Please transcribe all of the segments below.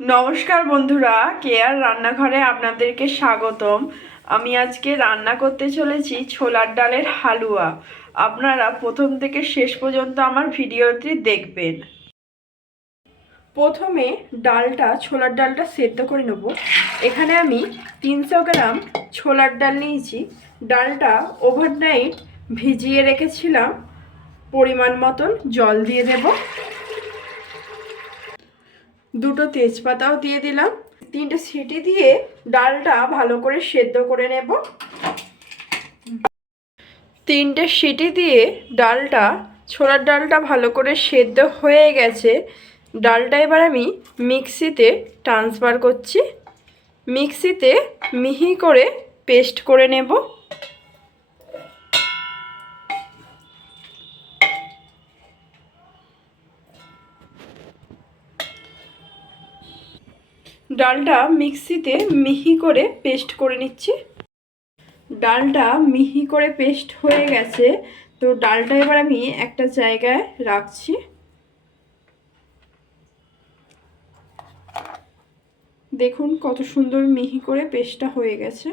নমস্কার বন্ধুরা, কেয়ার রান্নাঘরে আপনাদেরকে স্বাগতম। আমি আজকে রান্না করতে চলেছি ছোলার ডালের হালুয়া। আপনারা প্রথম থেকে শেষ পর্যন্ত আমার ভিডিওটি দেখবেন। প্রথমে ছোলার ডালটা সেদ্ধ করে নেব। এখানে আমি 300 গ্রাম ছোলার ডাল নিয়েছি। ডালটা ওভারনাইট ভিজিয়ে রেখেছিলাম। পরিমাণ মতন জল দিয়ে দেব। দুটো তেজপাতাও দিয়ে দিলাম। 3টে সিটি দিয়ে ডালটা ভালো করে সেদ্ধ করে নেব। 3টে সিটি দিয়ে ছোলার ডালটা ভালো করে সেদ্ধ হয়ে গেছে। ডালটা এবার আমি মিক্সিতে ট্রান্সফার করছি। মিক্সিতে মিহি করে পেস্ট করে নেব। ডালটা মিক্সিতে মিহি করে পেস্ট করে নিচ্ছি। ডালটা মিহি করে পেস্ট হয়ে গেছে, তো ডালটা এবার আমি একটা জায়গায় রাখছি। দেখুন কত সুন্দর মিহি করে পেস্টটা হয়ে গেছে।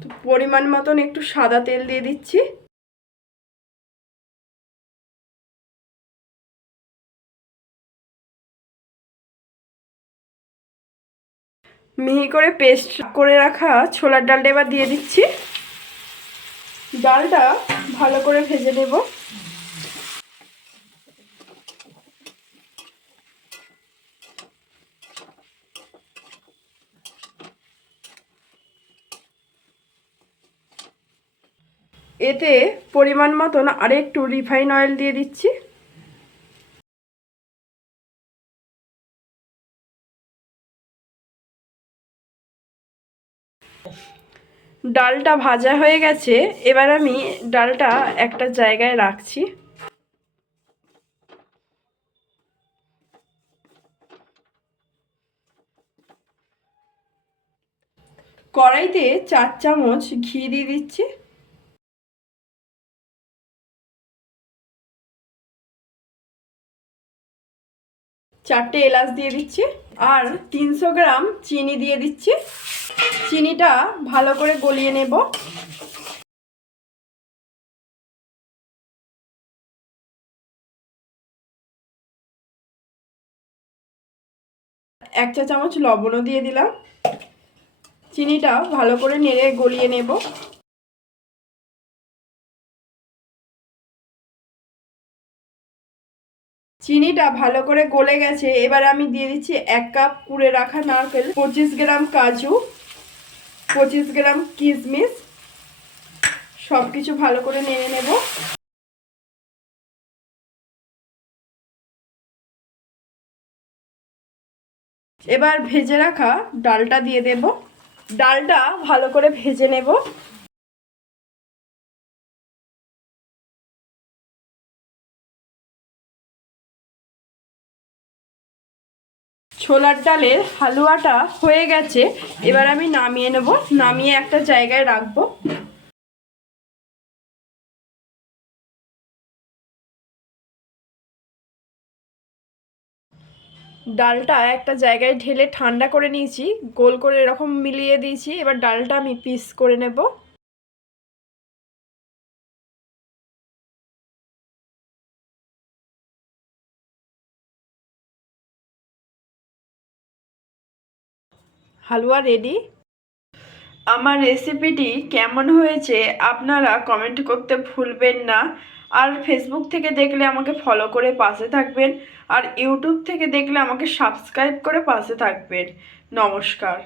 তো পরিমাণ মতন একটু সাদা তেল দিয়ে দিচ্ছি। মিহি করে পেস্ট করে রাখা ছোলার ডালটা এবার দিয়ে দিচ্ছি। ডালটা ভালো করে ভেজে নেব। এতে পরিমাণ মতন আরেকটু রিফাইন অয়েল দিয়ে দিচ্ছি। ডালটা ভাজা হয়ে গেছে, এবার আমি ডালটা একটা জায়গায় রাখছি। কড়াইতে 4 চামচ ঘি দিয়ে দিচ্ছি। চারটে এলাচ দিয়ে দিচ্ছি আর 300 গ্রাম চিনি দিয়ে দিচ্ছি। চিনিটা ভালো করে গলিয়ে নেব। এক চা চামচ লবণও দিয়ে দিলাম। চিনিটা ভালো করে নেড়ে গলিয়ে নেব। চিনিটা ভালো করে গলে গেছে, এবার আমি দিয়ে দিচ্ছি 1 কাপ কুড়ে রাখা নারকেল, 25 গ্রাম কাজু, 25 গ্রাম কিশমিশ। সব কিছু ভালো করে নেড়ে নেব। এবার ভেজে রাখা ডালটা দিয়ে দেব। ডালটা ভালো করে ভেজে নেব। ছোলার ডালের হালুয়াটা হয়ে গেছে, এবার আমি নামিয়ে নেব। নামিয়ে একটা জায়গায় রাখবো। ডালটা একটা জায়গায় ঢেলে ঠান্ডা করে নিয়েছি, গোল করে এরকম মিলিয়ে দিয়েছি। এবার ডালটা আমি পিস করে নেব। হালুয়া রেডি। আমার রেসিপিটি কেমন হয়েছে আপনারা কমেন্ট করতে ভুলবেন না। আর ফেসবুক থেকে দেখলে আমাকে ফলো করে পাশে থাকবেন, আর ইউটিউব থেকে দেখলে আমাকে সাবস্ক্রাইব করে পাশে থাকবেন। নমস্কার।